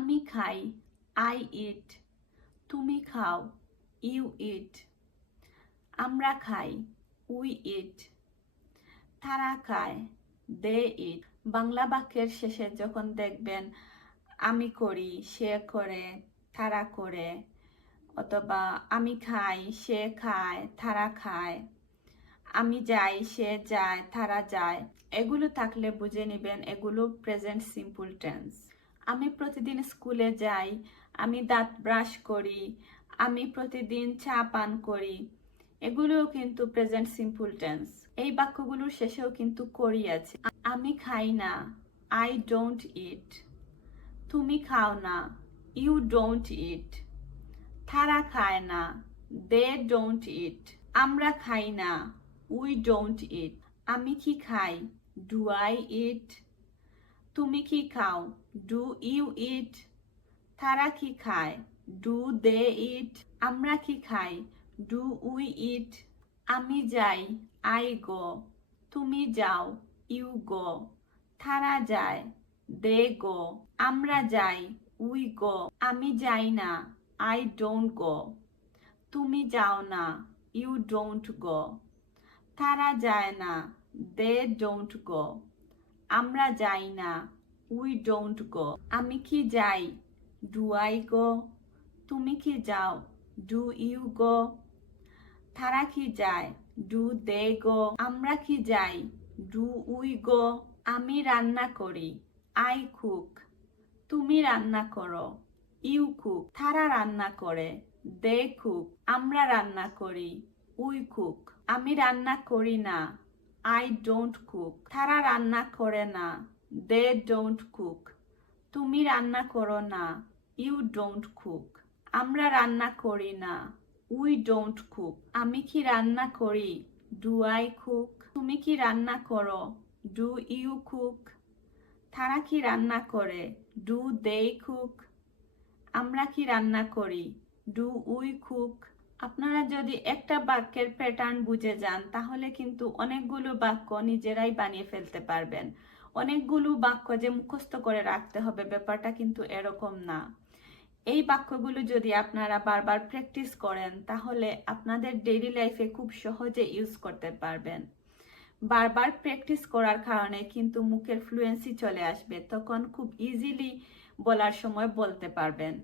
আমি খাই I eat তুমি খাও ইউ ইট আমরা খাই উই ইট তারা খায় দে ইট বাংলা বাক্যের শেষে যখন দেখবেন, আমি করি, সে করে, তারা করে, অথবা আমি খাই, সে খায়, তারা খায়। আমি যাই, সে যায়, তারা যায়। এগুলো থাকলে বুঝে নেবেন, এগুলো প্রেজেন্ট সিম্পল টেন্স আমি প্রতিদিন স্কুলে যাই, আমি দাঁত ব্রাশ করি, আমি প্রতিদিন চা পান করি। এগুলোও কিন্তু প্রেজেন্ট সিম্পল টেন্স এই বাক্যগুলোর শেষেও কিন্তু করি আছে। আমি খাই না আই ডোন্ট ইট তুমি খাও না ইউ ডোন্ট ইট তারা খায় না দে ডোন্ট ইট আমরা খাই না উই ডোন্ট ইট আমি কি খাই ডু আই ইট তুমি কি খাও? ডু ইউ ইট তারা কি খায়? ডু দে ইট আমরা কি খাই? ডু উই ইট আমি যাই আই গো তুমি যাও ইউ গো তারা যায় দে গো আমরা যাই উই গো আমি যাই না আই ডোন্ট গো তুমি যাও না ইউ ডোন্ট গো তারা যায় না দে ডোন্ট গো আমরা যাই না উই ডোন্ট গো আমি কি যাই? ডু আই গো তুমি কি যাও? ডু ইউ গো তারা কি যায়? ডু দে গো আমরা কি যাই? ডু উই গো আমি রান্না করি। আই কুক তুমি রান্না করো। ইউ কুক তারা রান্না করে। দে কুক আমরা রান্না করি। উই কুক আমি রান্না করি না। আই ডোন্ট কুক তারা রান্না করে না। দে ডোন্ট কুক তুমি রান্না করো না। ইউ ডোন্ট কুক আমরা রান্না করি না। উই ডোন্ট কুক আমি কি রান্না করি? ডু আই কুক তুমি কি রান্না করো? ডু ইউ কুক তারা কি রান্না করে? ডু দে কুক আমরা কি রান্না করি? ডু উই কুক আপনারা যদি একটা বাক্যের প্যাটার্ন বুঝে যান, তাহলে কিন্তু অনেকগুলো বাক্য নিজেরাই বানিয়ে ফেলতে পারবেন। অনেকগুলো বাক্য যে মুখস্থ করে রাখতে হবে, ব্যাপারটা কিন্তু এরকম না। এই বাক্যগুলো যদি আপনারা বারবার প্র্যাকটিস করেন, তাহলে আপনাদের ডেইলি লাইফে খুব সহজে ইউজ করতে পারবেন। বারবার প্র্যাকটিস করার কারণে কিন্তু মুখের ফ্লুয়েন্সি চলে আসবে, তখন খুব ইজিলি বলার সময় বলতে পারবেন।